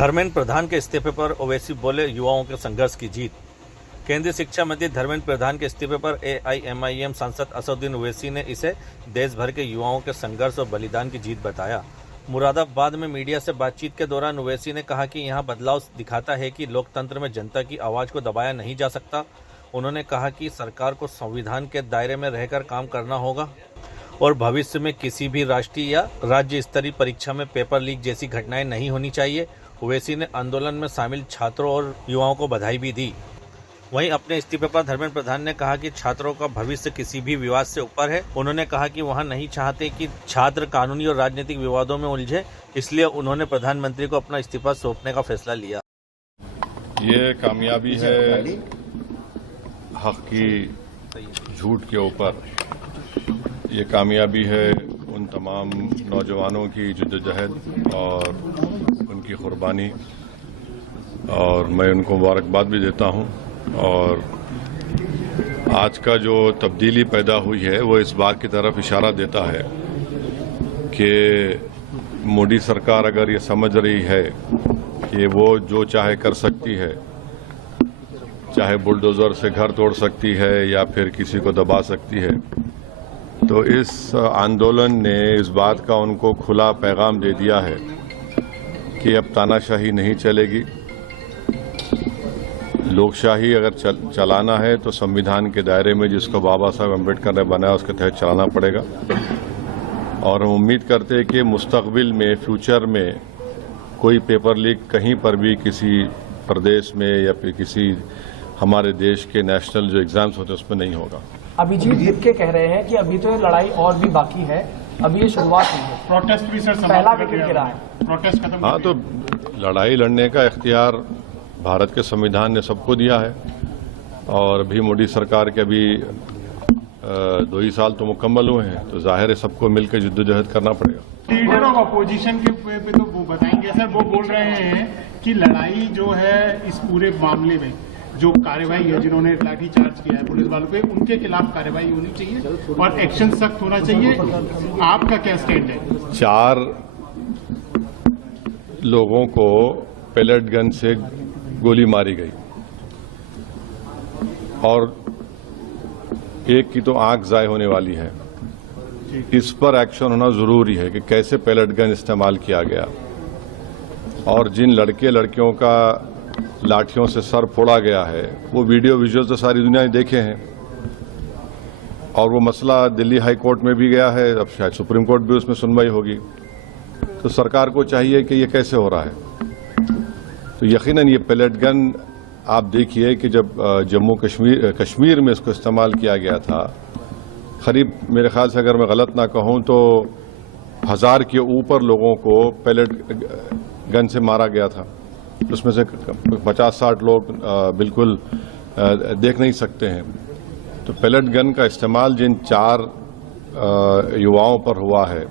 धर्मेंद्र प्रधान के इस्तीफे पर ओवैसी बोले, युवाओं के संघर्ष की जीत। केंद्रीय शिक्षा मंत्री धर्मेंद्र प्रधान के इस्तीफे पर एआईएमआईएम सांसद असदुद्दीन ओवैसी ने इसे देश भर के युवाओं के संघर्ष और बलिदान की जीत बताया। मुरादाबाद में मीडिया से बातचीत के दौरान ओवैसी ने कहा कि यहां बदलाव दिखाता है कि लोकतंत्र में जनता की आवाज को दबाया नहीं जा सकता। उन्होंने कहा कि सरकार को संविधान के दायरे में रहकर काम करना होगा और भविष्य में किसी भी राष्ट्रीय या राज्य स्तरीय परीक्षा में पेपर लीक जैसी घटनाएं नहीं होनी चाहिए। ओवैसी ने आंदोलन में शामिल छात्रों और युवाओं को बधाई भी दी। वहीं अपने इस्तीफे पर धर्मेंद्र प्रधान ने कहा कि छात्रों का भविष्य किसी भी विवाद से ऊपर है। उन्होंने कहा कि वहां नहीं चाहते कि छात्र कानूनी और राजनीतिक विवादों में उलझे, इसलिए उन्होंने प्रधानमंत्री को अपना इस्तीफा सौंपने का फैसला लिया। ये कामयाबी है हक की झूठ के ऊपर। ये कामयाबी है उन तमाम नौजवानों की जद्दोजहद और उनकी कुर्बानी, और मैं उनको मुबारकबाद भी देता हूं। और आज का जो तब्दीली पैदा हुई है वो इस बात की तरफ इशारा देता है कि मोदी सरकार अगर ये समझ रही है कि वो जो चाहे कर सकती है, चाहे बुलडोजर से घर तोड़ सकती है या फिर किसी को दबा सकती है, तो इस आंदोलन ने इस बात का उनको खुला पैगाम दे दिया है कि अब तानाशाही नहीं चलेगी। लोकशाही अगर चलाना है तो संविधान के दायरे में जिसको बाबा साहब अम्बेडकर ने बनाया उसके तहत चलाना पड़ेगा। और हम उम्मीद करते हैं कि मुस्तकबिल में, फ्यूचर में कोई पेपर लीक कहीं पर भी किसी प्रदेश में या फिर किसी हमारे देश के नेशनल जो एग्जाम्स होते हैं उसमें नहीं होगा। अभिजीत दिपके कह रहे हैं कि अभी तो लड़ाई और भी बाकी है, अभी ये शुरुआत हुई है। प्रोटेस्ट भी सर पहला विकेट गिरा है, प्रोटेस्ट खत्म। हाँ, तो लड़ाई लड़ने का इख्तियार भारत के संविधान ने सबको दिया है। और अभी मोदी सरकार के अभी 2 ही साल तो मुकम्मल हुए हैं, तो जाहिर है सबको मिलकर जद्दोजहद करना पड़ेगा। लीडर ऑफ अपोजिशन के पे तो वो बताएंगे सर, वो बोल रहे हैं कि लड़ाई जो है इस पूरे मामले में जो कार्रवाई है, जिन्होंने लाठीचार्ज किया है पुलिस वालों पे, उनके खिलाफ कार्रवाई होनी चाहिए और एक्शन सख्त होना चाहिए। आपका क्या स्टैंड है? 4 लोगों को पेलेट गन से गोली मारी गई और एक की तो आंख जाय होने वाली है। इस पर एक्शन होना जरूरी है कि कैसे पेलेट गन इस्तेमाल किया गया, और जिन लड़के लड़कियों का लाठियों से सर फोड़ा गया है वो वीडियो विजुअल तो सारी दुनिया ने देखे हैं। और वो मसला दिल्ली हाई कोर्ट में भी गया है, अब शायद सुप्रीम कोर्ट भी उसमें सुनवाई होगी। तो सरकार को चाहिए कि ये कैसे हो रहा है। तो यकीनन ये पेलेट गन आप देखिए कि जब जम्मू कश्मीर में इसको इस्तेमाल किया गया था, करीब मेरे ख्याल से अगर मैं गलत ना कहूं तो 1000 के ऊपर लोगों को पेलेट गन से मारा गया था। उसमें से 50-60 लोग बिल्कुल देख नहीं सकते हैं। तो पेलेट गन का इस्तेमाल जिन 4 युवाओं पर हुआ है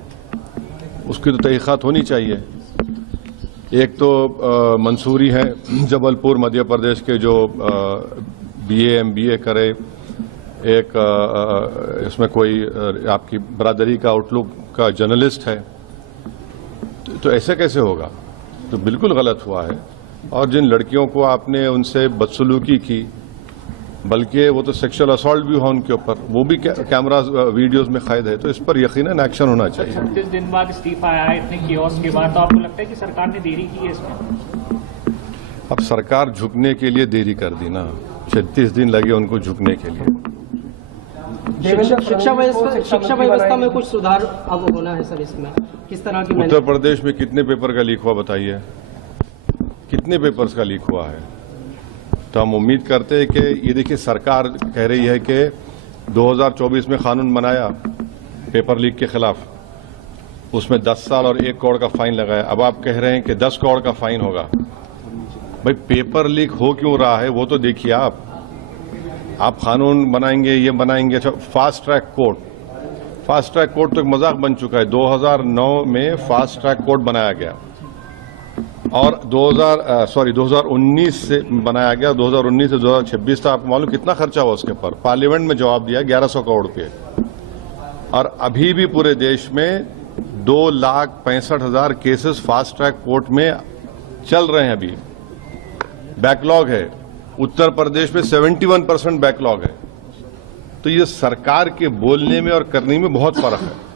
उसकी तो तहकीकात होनी चाहिए। एक तो मंसूरी है जबलपुर मध्य प्रदेश के, जो BA MBA करे। एक इसमें कोई आपकी बरादरी का आउटलुक का जर्नलिस्ट है। तो ऐसे कैसे होगा? तो बिल्कुल गलत हुआ है। और जिन लड़कियों को आपने उनसे बदसलूकी की, बल्कि वो तो सेक्सुअल असॉल्ट भी हुआ उनके ऊपर, वो भी कैमरा वीडियोस में कैद है। तो इस पर यकीनन एक्शन होना चाहिए। 36 दिन बाद इस्तीफा आया है, इतने कियोस्क के बाद, तो आपको लगता है कि सरकार ने देरी की है इसमें? अब सरकार झुकने के लिए देरी कर दी ना, 36 दिन लगे उनको झुकने के लिए। शिक्षा व्यवस्था में कुछ सुधार अब होना है सर, इसमें किस तरह की? उत्तर प्रदेश में कितने पेपर का लीक हुआ बताइए? कितने पेपर्स का लीक हुआ है? तो हम उम्मीद करते हैं कि ये देखिए, सरकार कह रही है कि 2024 में कानून बनाया पेपर लीक के खिलाफ, उसमें 10 साल और 1 करोड़ का फाइन लगाया। अब आप कह रहे हैं कि 10 करोड़ का फाइन होगा। भाई, पेपर लीक हो क्यों रहा है वो तो देखिए। आप कानून बनाएंगे, ये बनाएंगे। अच्छा, फास्ट ट्रैक कोर्ट तो एक मजाक बन चुका है। 2009 में फास्ट ट्रैक कोर्ट बनाया गया और 2019 से बनाया गया। 2019 से 2026 तक आपको मालूम कितना खर्चा हुआ उसके पर? पार्लियामेंट में जवाब दिया 1100 करोड़ रुपए। और अभी भी पूरे देश में 2,65,000 केसेस फास्ट ट्रैक कोर्ट में चल रहे हैं अभी, बैकलॉग है। उत्तर प्रदेश में 71% बैकलॉग है। तो ये सरकार के बोलने में और करने में बहुत फर्क है।